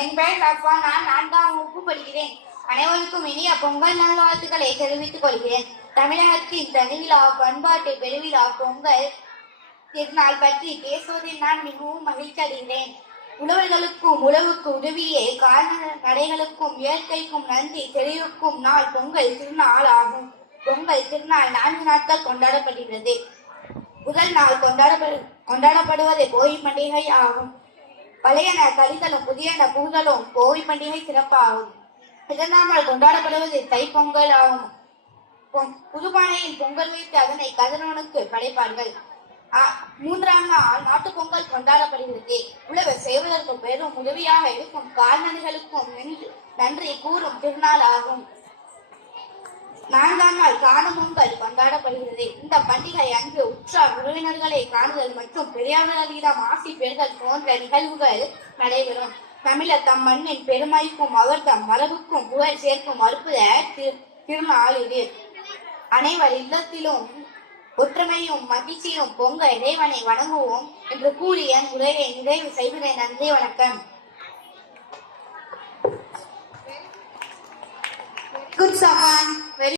என் பெயர் ரஃபா. நான் 4ஆம் வகுப்பு படிக்கிறேன். அனைவருக்கும் இனிய பொங்கல் நல்வாழ்த்துக்களை தெரிவித்துக் கொள்கிறேன். தமிழகத்தின் தனிவிழா பண்பாட்டு பெருவிழா பொங்கல் திருநாள் பற்றி பேசுவதில் நான் மிகவும் மகிழ்ச்சி அடைகிறேன். உழவர்களுக்கும் உழவுக்கு உதவியே கால்நடைகளுக்கும் இயற்கைக்கும் நன்றி தெரிவிக்கும் நாள் பொங்கல் திருநாள் ஆகும். பொங்கல் திருநாள் 4 நாட்கள் கொண்டாடப்படுகிறது. முதல் நாள் கொண்டாடப்படுவது போகி பண்டிகை ஆகும். பழையன கழிதலும் புதியன புகுதலும் போகி பண்டிகை சிறப்பாகும். 2ஆம் நாள் கொண்டாடப்படுவது தைப்பொங்கல் ஆகும். புதுப்பானையில் பொங்கல் வைத்து அதனை கதிரவனுக்கு படைப்பார்கள். 3ஆம் நாள் நாட்டு பொங்கல் கொண்டாடப்படுகிறது. உழவர் செய்வதற்கு பெரும் உதவியாக இருக்கும் கால்நடைகளுக்கும் நன்றி கூறும் திருநாள் ஆகும். 4ஆம் நாள் காணும் பொங்கல் கொண்டாடப்படுகிறது. இந்த பண்டிகை அன்று உற்றார் உறவினர்களை காணுதல் மற்றும் பெரியார்களிடம் ஆசி பெறுதல் போன்ற நிகழ்வுகள் நடைபெறும். தமிழர் தம் மண்ணின் பெருமைக்கும் அவர் தம் மரபுக்கும் புகழ் சேர்க்கும் அற்புத திருநாள் இது. அனைவர் இல்லத்திலும் ஒற்றுமையும் மகிழ்ச்சியும் பொங்க இறைவனை வணங்குவோம் என்று கூறி என் உரையை நிறைவு செய்கிறேன். நன்றி, வணக்கம். Good song.